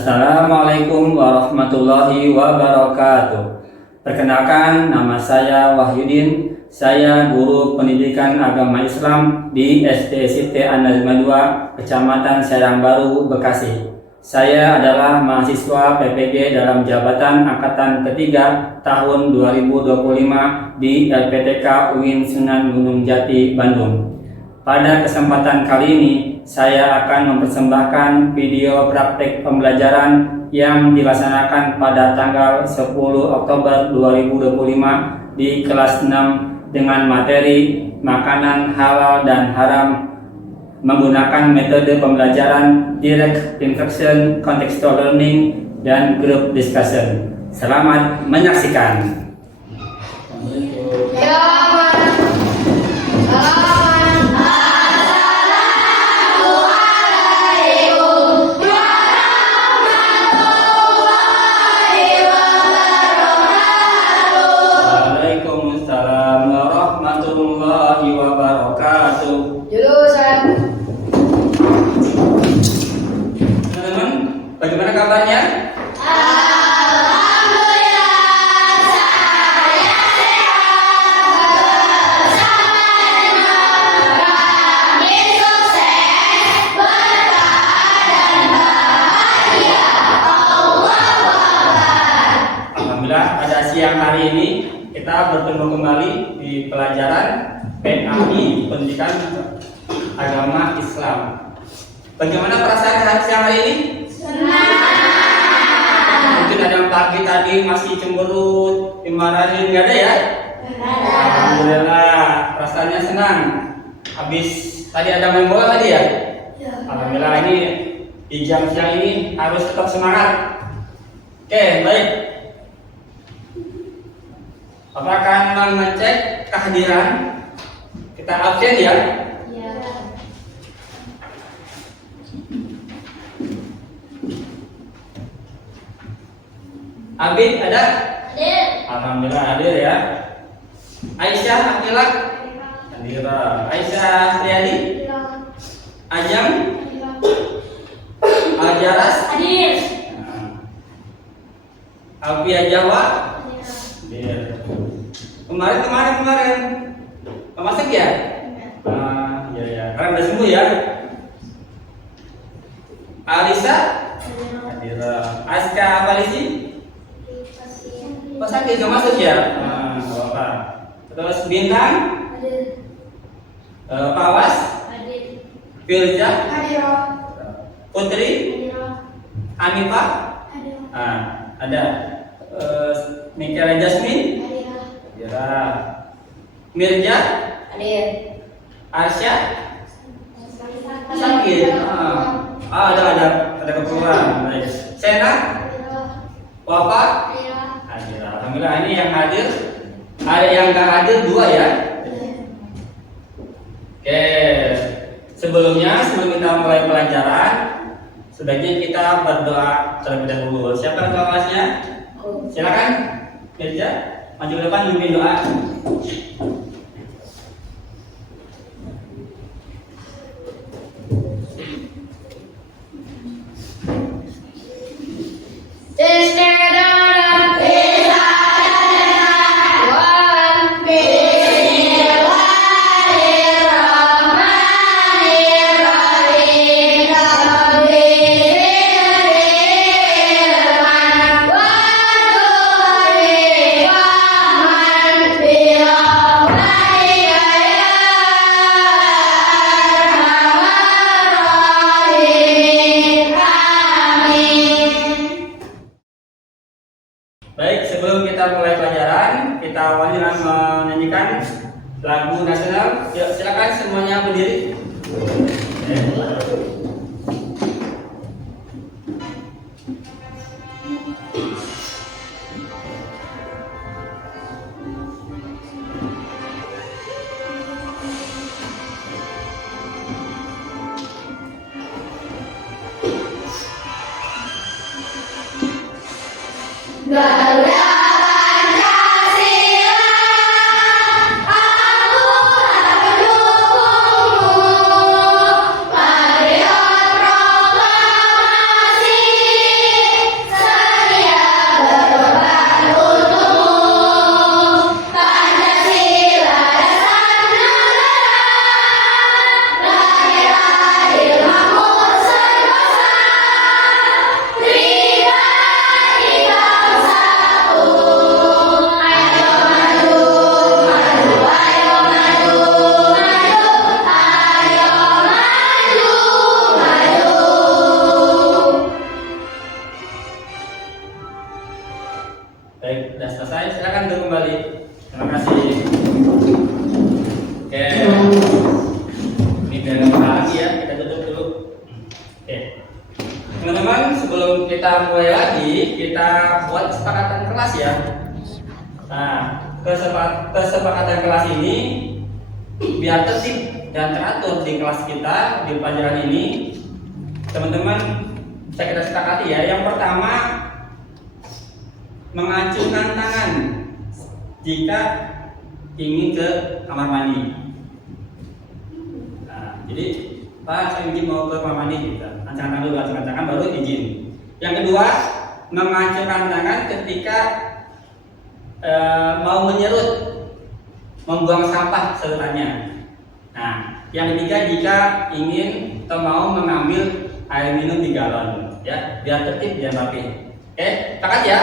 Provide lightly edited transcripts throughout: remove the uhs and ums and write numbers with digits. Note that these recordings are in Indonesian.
Assalamualaikum warahmatullahi wabarakatuh. Perkenalkan, nama saya Wahyudin. Saya guru pendidikan agama Islam di SD SIT An-Nazmah 2, Kecamatan Serang Baru, Bekasi. Saya adalah mahasiswa PPG dalam jabatan angkatan ketiga tahun 2025 di LPTK UIN Sunan Gunung Jati, Bandung. Pada kesempatan kali ini, saya akan mempersembahkan video praktek pembelajaran yang dilaksanakan pada tanggal 10 Oktober 2025 di kelas 6 dengan materi makanan halal dan haram menggunakan metode pembelajaran direct instruction, contextual learning, dan group discussion. Selamat menyaksikan. Bagaimana kabarnya? Alhamdulillah, saya sehat bersama dengan kami sukses, berkah dan bahagia. Allah Akbar. Alhamdulillah, pada siang hari ini kita bertemu kembali di pelajaran PAI, Pendidikan Agama Islam. Bagaimana perasaan siang hari ini? Mungkin ada yang pagi tadi masih cemberut, dimarahin, nggak ada ya? Alhamdulillah, perasaannya senang. Habis tadi ada main bola tadi ya? Alhamdulillah, ini di jam siang ini harus tetap semangat. Oke, baik. Apakah memang ngecek kehadiran? Kita absen ya? Abid ada? Hadir. Alhamdulillah hadir ya. Aisyah Akila? Hadira. Aisyah Triadi? Ajam? Aljaras? Hadir. Alfia Jawa? Hadir. Kemarin masuk ya? Ya. Karena udah sembuh ya. Alisa? Hadira. Aska Abalisi? Pas sakit gak masuk ya? Gak apa-apa. Terus Bintang? Pawas? Firza? Putri? Hanifah? Ada. Mikela Jasmine? Ya. Mirja? Arsya? Sakit? Ada kekurangan. Sena? Wafa? Hadir. Alhamdulillah, ini yang hadir. Ada yang nggak hadir 2 ya. Oke. Sebelum kita mulai pelajaran, sebaiknya kita berdoa terlebih dahulu. Siapa ketua kelasnya? Silakan. Mirza, maju ke depan memimpin doa. Baik, sebelum kita mulai pelajaran, kita awali dengan menyanyikan lagu nasional. Yuk, silakan semuanya berdiri. Garuda Pancasila, aku akan mendukungmu. Patriot proklamasi, kita mulai lagi, kita buat kesepakatan kelas ya. Nah, kesepakatan kelas ini biar tertib dan teratur di kelas kita di pelajaran ini, teman-teman saya kita sepakati ya. Yang pertama, mengacungkan tangan jika ingin ke kamar mandi. Nah, jadi Pak, saya izin mau ke kamar mandi gitu. Acungkan tangan dulu, acungkan tangan baru izin. Yang kedua, mengacungkan tangan ketika mau menyerut, membuang sampah serutannya. Nah, yang ketiga, jika ingin atau mau mengambil air minum di galon, ya, biar tertib, biar rapi. Oke, sepakat ya?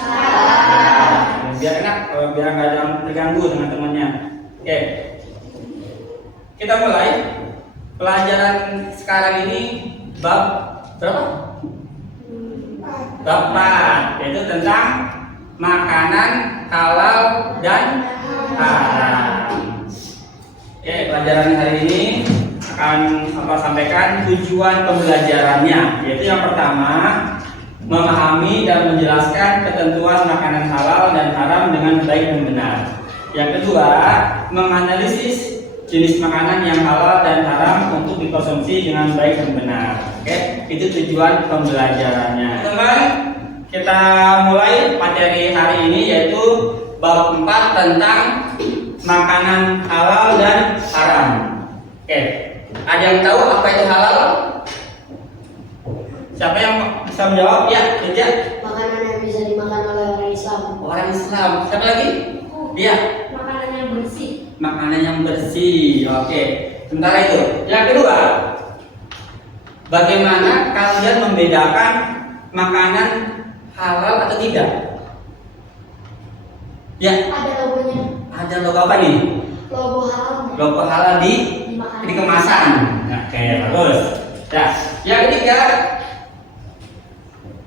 Nah, biar enak, biar nggak ada terganggu dengan temannya. Oke, kita mulai pelajaran sekarang ini bab berapa? Bab 4, yaitu tentang makanan halal dan haram. Oke, pelajaran hari ini akan sampaikan tujuan pembelajarannya, yaitu yang pertama, memahami dan menjelaskan ketentuan makanan halal dan haram dengan baik dan benar. Yang kedua, menganalisis jenis makanan yang halal dan haram untuk dikonsumsi dengan baik dan benar. Oke, itu tujuan pembelajarannya. Teman, kita mulai materi hari ini, yaitu bab 4 tentang makanan halal dan haram. Oke, ada yang tahu apa itu halal? Siapa yang bisa menjawab? Ya, kerja. Makanan yang bisa dimakan oleh orang Islam. Orang Islam. Siapa lagi? Iya. Makanan yang bersih. Makanan yang bersih. Oke. Sementara itu. Yang kedua, bagaimana kalian membedakan makanan halal atau tidak? Ya. Ada logonya. Ada logo apa nih? Logo halal. Logo halal di kemasan. Oke, bagus. Ya. Yang ketiga,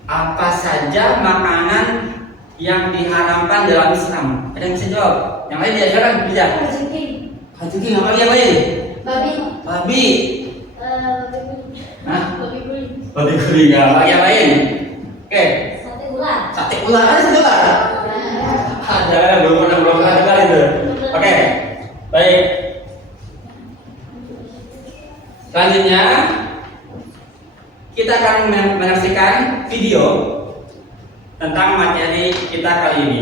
apa saja makanan yang diharamkan dalam Islam? Ada yang bisa jawab? Yang lain diajarkan bisa. Kacing. Kacing apa lagi yang lain? Babi. Babi. Hah? Babi kulit. Babi guling. Apa yang lain? Oke. Sate ular. Sate ular, ada sate ular? Ada, belum pernah dengar itu. Oke. Baik. Selanjutnya kita akan menyaksikan video tentang materi kita kali ini.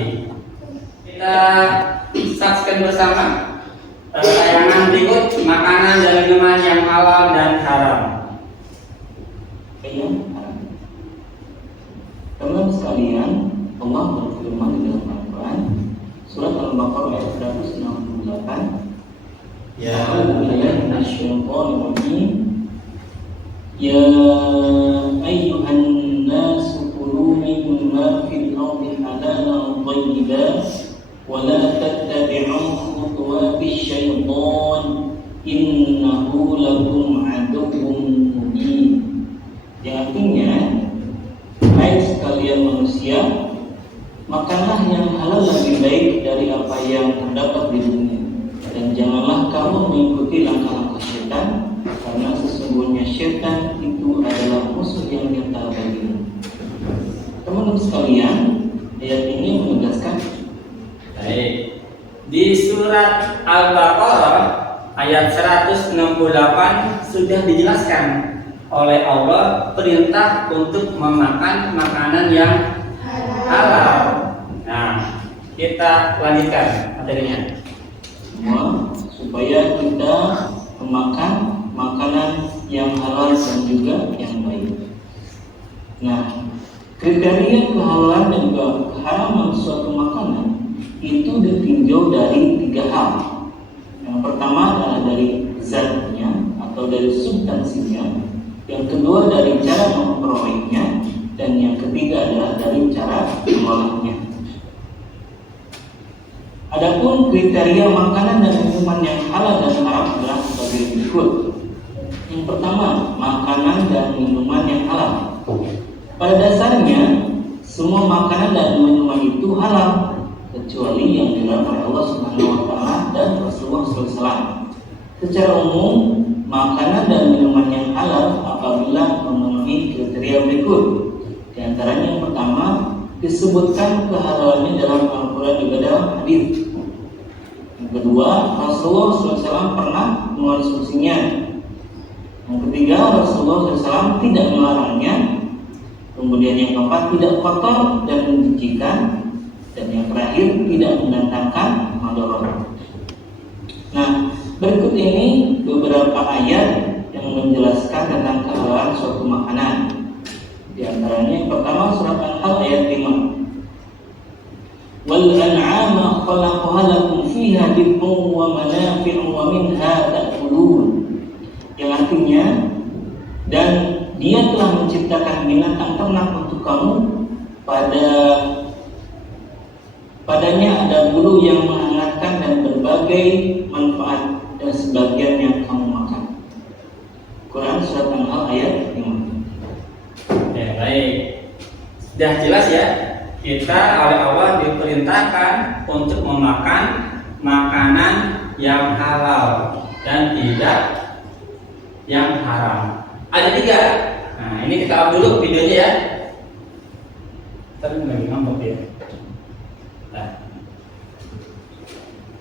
Kita saksikan bersama tayangan berikut makanan dan minuman yang halal dan haram. Teman sekalian, Allah berfirman di dalam Al-Quran, surat Al-Baqarah ayat 168. Ya Ya ayyuhan nasu kulu mimma fil ardi halalan thayyiban wa la tattabi'u khutuwatis syaitan innahu lakum aduwwun mubin. Yang artinya, hai sekalian manusia, makanlah yang halal lebih baik dari apa yang terdapat di dunia, dan janganlah kamu mengikuti langkah-langkah syaitan, karena sesungguhnya syaitan itu adalah musuh yang nyata bagimu. Teman-teman sekalian, ayat ini menegaskan. Baik. Di surat Al-Baqarah ayat 168 sudah dijelaskan oleh Allah perintah untuk memakan makanan yang halal. Nah, kita lanjutkan materinya. Supaya kita memakan makanan yang halal dan juga yang baik. Nah, kriteria kehalalan dan juga keharaman suatu makanan itu ditinjau dari 3 hal. Yang pertama adalah dari zatnya atau dari substansinya. Yang kedua dari cara memperolehnya, dan yang ketiga adalah dari cara mengolahnya. Adapun kriteria makanan dan minuman yang halal dan haram adalah sebagai berikut. Yang pertama, makanan dan minuman yang halal. Pada dasarnya, semua makanan dan minuman itu halal, kecuali yang dilarang oleh Allah Subhanahu wa taala dan Rasulullah SAW. Secara umum, makanan dan minuman yang halal apabila memenuhi kriteria berikut. Di antaranya yang pertama, disebutkan kehalalannya dalam Al-Quran juga dalam hadis. Yang kedua, Rasulullah SAW pernah mengonsumsinya. Yang ketiga, Rasulullah SAW tidak melarangnya. Kemudian yang keempat, tidak kotor dan menjijikan. Dan yang terakhir, tidak mendatangkan madharat. Nah, berikut ini beberapa ayat yang menjelaskan tentang kehalalan suatu makanan. Di antaranya yang pertama surat An-Nahl ayat 5. Wal an'ama khalaqaha lakum fiha dif'un wa manafi'u wa minha ta'kulun. Yang artinya, dan Dia telah menciptakan binatang ternak untuk kamu, padanya ada bulu yang menghangatkan dan berbagai manfaat, dan sebagian yang kamu makan. Quran surat An-Nahl ayat 5. Ya, baik. Sudah jelas ya, kita oleh Allah diperintahkan untuk memakan makanan yang halal dan tidak yang haram. Ada 3. Nah, ini kita up dulu videonya ya. Tadi lagi ngambek ya. Nah,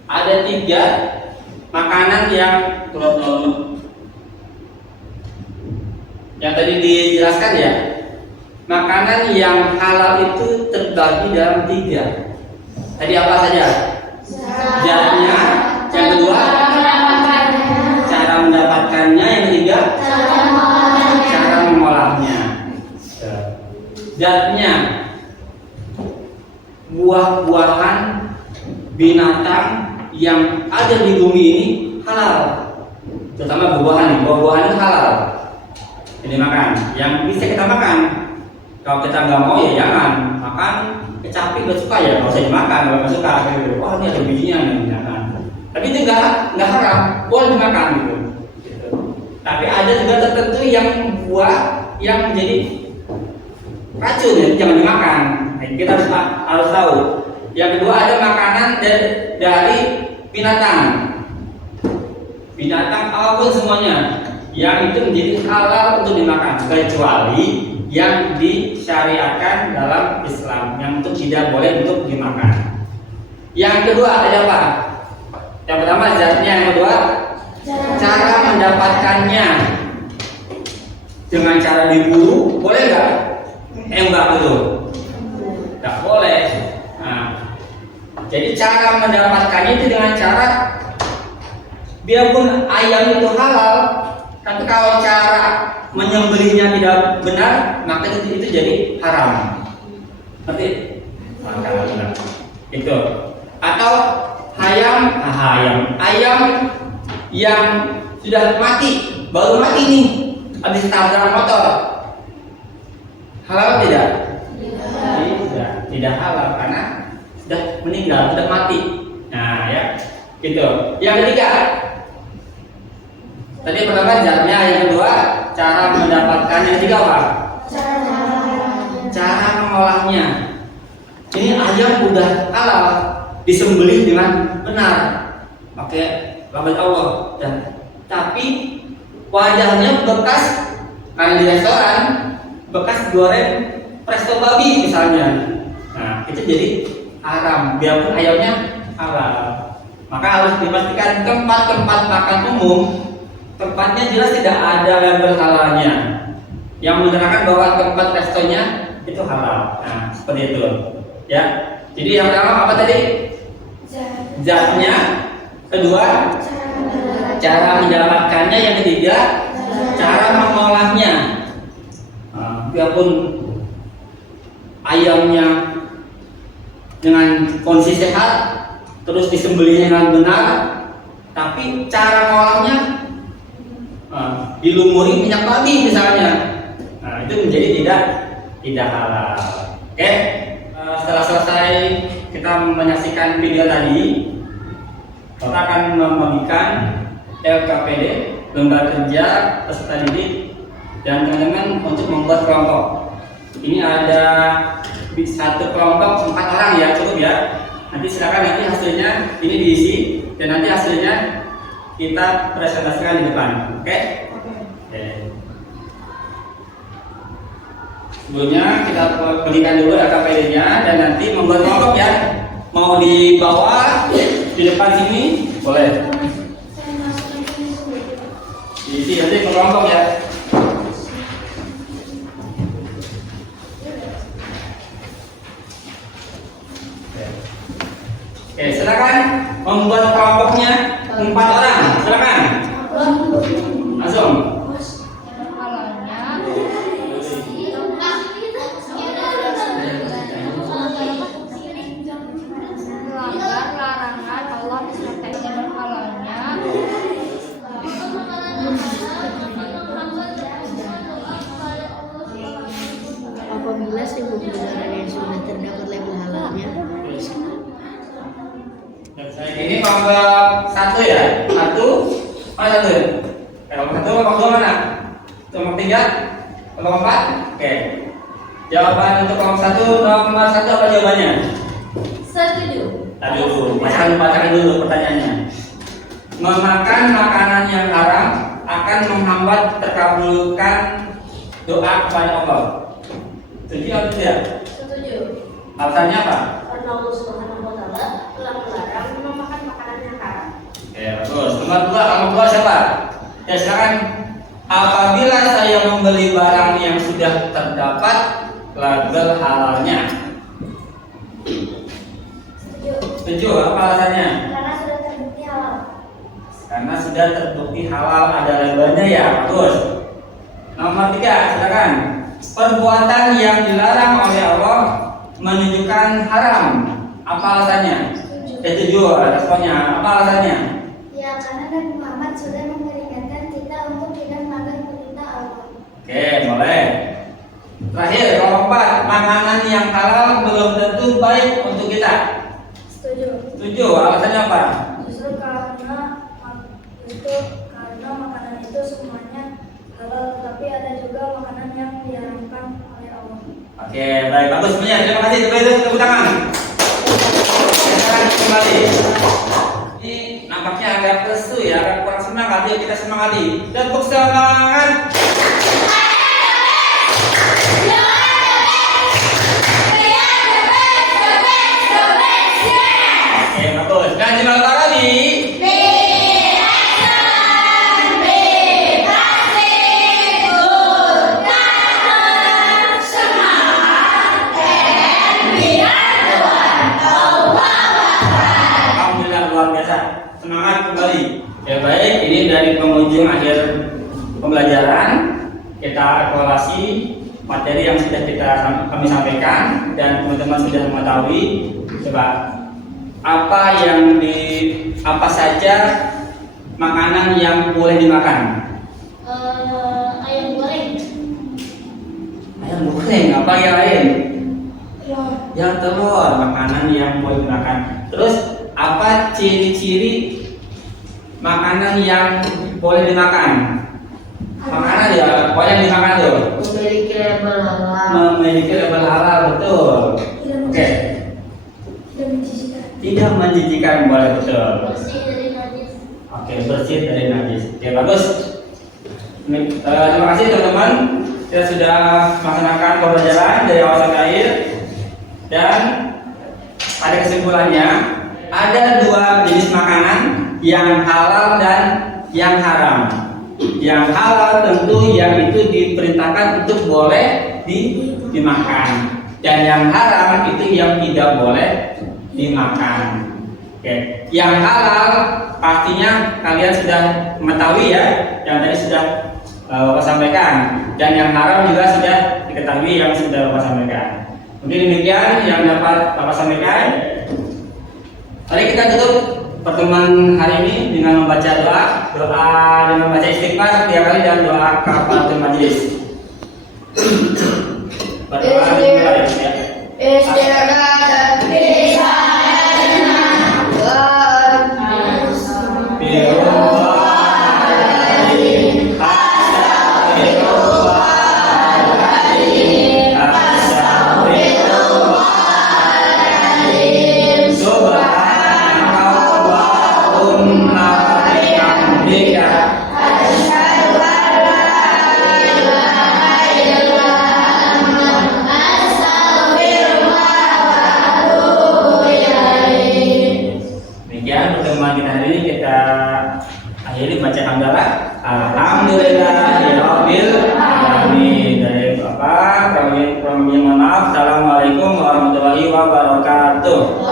ada 3 makanan yang Surat Al-Ma'idah yang tadi dijelaskan ya. Makanan yang halal itu terbagi dalam 3. Tadi apa saja? Zatnya. Yang kedua, cara mendapatkannya. Yang ketiga, cara mengolahnya. Zatnya, buah-buahan, binatang yang ada di bumi ini halal. Terutama buah-buahan. Buah-buahan itu halal. Ini makan. Yang bisa kita makan. Kalau kita nggak mau ya jangan makan. Kecapi nggak suka ya nggak usah dimakan. Kalau nggak suka gitu. Wah ini ada bijinya nih jangan. Tapi itu nggak haram, boleh dimakan gitu. Tapi ada juga tertentu yang buah yang menjadi racun ya jangan dimakan. Nah, kita harus tahu. Yang kedua ada makanan dari binatang. Binatang apapun semuanya yang itu menjadi halal untuk dimakan kecuali yang disyariatkan dalam Islam yang untuk tidak boleh untuk dimakan. Yang kedua ada apa? Yang pertama zatnya, yang kedua cara mendapatkannya. Dengan cara diburu boleh nggak? Enggak betul, nggak boleh. Nah, jadi cara mendapatkannya itu dengan cara biarpun ayam itu halal, tapi kalau cara menyembelihnya tidak benar, maka itu jadi haram. Ngerti? Maka benar. Itu. Atau ayam yang sudah mati, baru mati nih, habis tabrak motor. Halal tidak? Tidak halal karena sudah meninggal, sudah mati. Nah, ya. Gitu. Yang ketiga, tadi pertama zatnya, yang kedua cara mendapatkannya, yang ketiga apa? Cara mengolahnya. Ini ayam udah halal, disembelih dengan benar, pakai label Allah. Dan tapi wajahnya bekas, karena di restoran bekas goreng presto babi misalnya. Nah itu jadi haram, biarpun ayamnya halal. Maka harus dipastikan tempat-tempat makan umum tempatnya jelas tidak ada label halalnya yang menerangkan bahwa tempat restonya itu halal. Nah seperti itu ya. Jadi yang pertama apa tadi? Zatnya. Kedua cara mendapatkannya. Yang ketiga cara mengolahnya. Nah, biarpun ayamnya dengan kondisi sehat terus disembelih dengan benar, tapi cara mengolahnya dilumuri minyak babi misalnya, nah itu menjadi tidak halal. Oke, setelah selesai kita menyaksikan video tadi, kita akan membagikan LKPD, lembaga kerja peserta didik dan teman-teman untuk membuat kelompok. Ini ada satu kelompok 4 orang ya, cukup ya. Nanti silakan nanti hasilnya ini diisi dan nanti hasilnya kita presentasikan di depan. Oke? Oke. Sebelumnya kita berikan dulu AKPD-nya dan nanti membuat kelompok ya. Mau di bawah, di depan sini boleh. Di sini nanti kelompok ya. Oke, silakan membuat kelompoknya 4 orang. Silakan. Langsung. Apabila sebuah kendaraan yang sudah terdapat label halalnya, Ini kelompok 1 ya? 1? Mana 1? Kelompok 1, kelompok 2 mana? Kelompok 3? Kelompok 4? Oke. Jawaban untuk kelompok 1, nomor 1 apa jawabannya? Setuju. Tadi dulu, bacakan dulu pertanyaannya. Memakan makanan yang haram akan menghambat terkabulkan doa kepada Allah. Setuju atau tidak? Setuju. Alasannya apa? Karena Allah Subhanahu wa taala telah melarang memakan makanan yang haram. Oke, bagus. Nomor 2, kelompok 2 siapa? Ya silakan. Apabila saya membeli barang yang sudah terdapat label halalnya. Setuju. Setuju, apa alasannya? Karena sudah terbukti halal. Karena sudah terbukti halal ada labelnya ya, bagus. Nomor 3, silakan. Perbuatan yang dilarang oleh Allah menunjukkan haram. Apa alasannya? Setuju, responnya. Apa alasannya? Ya, karena Nabi Muhammad sudah memperingatkan kita untuk tidak melanggar perintah Allah. Oke, boleh. Terakhir, kelompok 4, makanan yang halal belum tentu baik untuk kita. Setuju. Setuju, alasannya apa? Justru karena makanan itu semuanya halal, tetapi ada juga makanan yang diharamkan oleh Allah. Oke, baik, bagus semuanya. Terima kasih. Tepuk tangan. Silakan kembali. Ini nampaknya agak lesu ya, agak kurang semangat. Yuk kita semangati. Dan tepuk semangat. Oke, bagus. Dan jemaah lagi. Luar biasa, semangat kembali. Ya baik, ini dari penghujung akhir pembelajaran kita evaluasi materi yang sudah kami sampaikan dan teman-teman sudah mengetahui. Coba apa saja makanan yang boleh dimakan? Ayam goreng. Ayam goreng, apa yang lain? Yang telur, makanan yang boleh dimakan. Terus apa ciri-ciri makanan yang boleh dimakan? Makanan ya, boleh dimakan tuh. memiliki label halal, Memiliki label halal, betul. Oke. Tidak menjijikan, boleh, betul. Bersih dari najis. Oke, bersih dari najis. Oke, bagus. Terima kasih teman-teman. Kita sudah melaksanakan pembelajaran dari awal sampai akhir. Dan pada kesimpulannya, ada 2 jenis makanan yang halal dan yang haram. Yang halal tentu yang itu diperintahkan untuk boleh dimakan, dan yang haram itu yang tidak boleh dimakan. Oke, yang halal pastinya kalian sudah mengetahui ya, yang tadi sudah Bapak sampaikan, dan yang haram juga sudah diketahui yang sudah Bapak sampaikan. Mungkin demikian yang dapat Bapak sampaikan. Mari kita tutup pertemuan hari ini dengan membaca doa dengan membaca istighfar 3 kali dan doa kafaratul majelis. Berdoa dimulai ya. Akhirnya baca hamdalah. Alhamdulillahirabbil alamin. Dari Bapak, kami mohon maaf. Assalamualaikum warahmatullahi wabarakatuh.